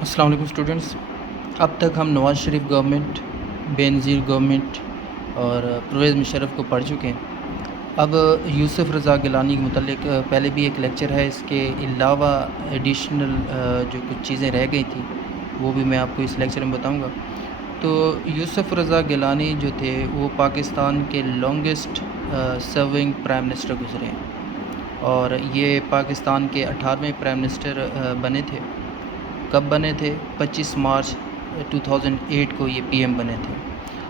السلام علیکم اسٹوڈنٹس، اب تک ہم نواز شریف گورنمنٹ، بینظیر گورنمنٹ اور پرویز مشرف کو پڑھ چکے ہیں۔ اب یوسف رضا گیلانی کے متعلق پہلے بھی ایک لیکچر ہے، اس کے علاوہ ایڈیشنل جو کچھ چیزیں رہ گئی تھیں وہ بھی میں آپ کو اس لیکچر میں بتاؤں گا۔ تو یوسف رضا گیلانی جو تھے وہ پاکستان کے لانگسٹ سرونگ پرائم منسٹر گزرے ہیں، اور یہ پاکستان کے 18ویں پرائم منسٹر بنے تھے۔ کب بنے تھے؟ 25 مارچ 2008 کو یہ پی ایم بنے تھے،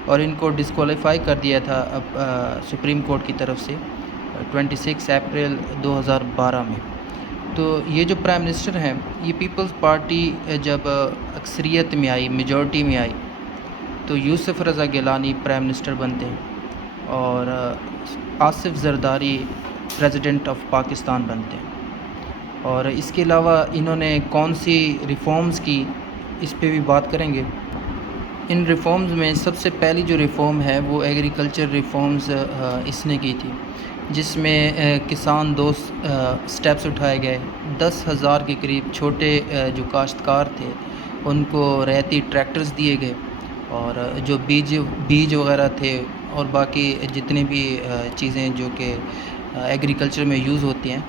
اور ان کو ڈسکوالیفائی کر دیا تھا اب سپریم کورٹ کی طرف سے 26 اپریل 2012 میں۔ تو یہ جو پرائم منسٹر ہیں، یہ پیپلز پارٹی جب اکثریت میں آئی، میجورٹی میں آئی، تو یوسف رضا گیلانی پرائم منسٹر بنتے ہیں اور آصف زرداری پریزیڈنٹ آف پاکستان بنتے ہیں۔ اور اس کے علاوہ انہوں نے کون سی ریفارمز کی، اس پہ بھی بات کریں گے۔ ان ریفارمز میں سب سے پہلی جو ریفارم ہے وہ ایگریکلچر ریفارمز اس نے کی تھی، جس میں کسان دوست سٹیپس اٹھائے گئے۔ 10,000 کے قریب چھوٹے جو کاشتکار تھے ان کو رعایتی ٹریکٹرز دیے گئے، اور جو بیج وغیرہ تھے اور باقی جتنی بھی چیزیں جو کہ ایگریکلچر میں یوز ہوتی ہیں،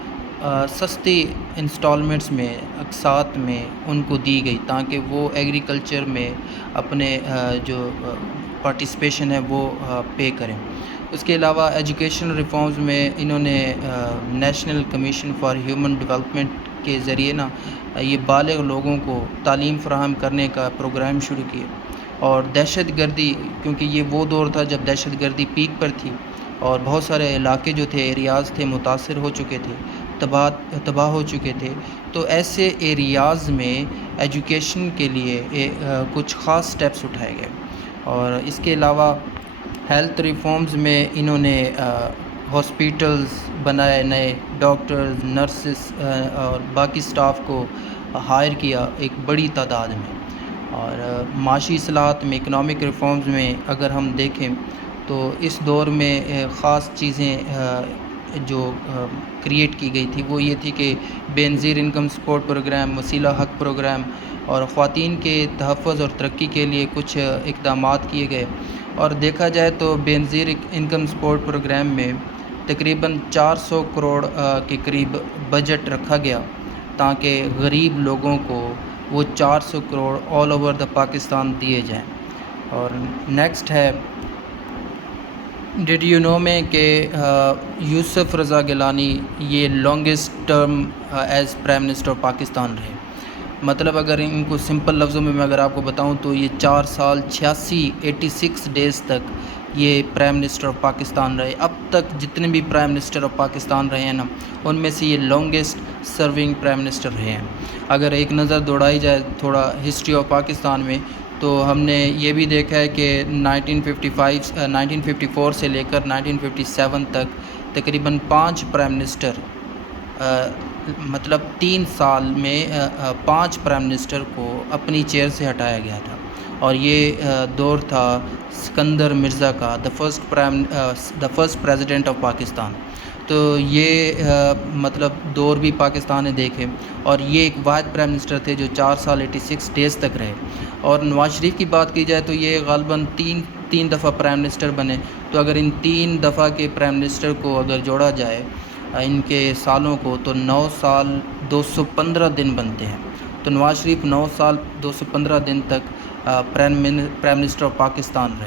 سستی انسٹالمنٹس میں، اقساط میں ان کو دی گئی، تاکہ وہ ایگریکلچر میں اپنے جو پارٹیسپیشن ہے وہ پے کریں۔ اس کے علاوہ ایجوکیشن ریفارمز میں انہوں نے national commission for human development کے ذریعے یہ بالغ لوگوں کو تعلیم فراہم کرنے کا پروگرام شروع کیے۔ اور دہشت گردی، کیونکہ یہ وہ دور تھا جب دہشت گردی پیک پر تھی اور بہت سارے علاقے جو تھے، ایریاز تھے، متاثر ہو چکے تھے، تباہ ہو چکے تھے، تو ایسے ایریاز میں ایجوکیشن کے لیے کچھ خاص سٹیپس اٹھائے گئے۔ اور اس کے علاوہ ہیلتھ ریفارمز میں انہوں نے ہاسپیٹلز بنائے، نئے ڈاکٹرز، نرسز اور باقی سٹاف کو ہائر کیا ایک بڑی تعداد میں۔ اور معاشی اصلاحات میں، اکنامک ریفارمز میں اگر ہم دیکھیں تو اس دور میں خاص چیزیں جو کریٹ کی گئی تھی وہ یہ تھی کہ بینظیر انکم سپورٹ پروگرام، وسیلہ حق پروگرام، اور خواتین کے تحفظ اور ترقی کے لیے کچھ اقدامات کیے گئے۔ اور دیکھا جائے تو بینظیر انکم سپورٹ پروگرام میں تقریباً 400 کروڑ کے قریب بجٹ رکھا گیا، تاکہ غریب لوگوں کو وہ 400 crore all over the Pakistan دیے جائیں۔ اور نیکسٹ ہے، ڈیڈ یو نو میں کہ یوسف رضا گیلانی یہ longest term as prime minister of Pakistan رہے۔ مطلب اگر ان کو سمپل لفظوں میں اگر آپ کو بتاؤں تو یہ 4 سال 86 ڈیز تک یہ پرائم منسٹر آف پاکستان رہے۔ اب تک جتنے بھی پرائم منسٹر آف پاکستان رہے ہیں ان میں سے یہ لانگسٹ سرونگ پرائم منسٹر رہے ہیں۔ اگر ایک نظر دوڑائی جائے تھوڑا ہسٹری آف پاکستان میں، تو ہم نے یہ بھی دیکھا ہے کہ 1954 سے لے کر 1957 تک تقریباً 5 پرائم منسٹر، مطلب 3 سال میں 5 پرائم منسٹر کو اپنی چیئر سے ہٹایا گیا تھا، اور یہ دور تھا سکندر مرزا کا، the first president of Pakistan. تو یہ مطلب دور بھی پاکستان نے دیکھے، اور یہ ایک واحد پرائم منسٹر تھے جو 4 سال 86 ڈیز تک رہے۔ اور نواز شریف کی بات کی جائے تو یہ غالباً تین دفعہ پرائم منسٹر بنے۔ تو اگر ان 3 دفعہ کے پرائم منسٹر کو اگر جوڑا جائے ان کے سالوں کو، تو 9 سال 215 دن بنتے ہیں۔ تو نواز شریف 9 سال 215 دن تک پرائم منسٹر آف پاکستان رہے۔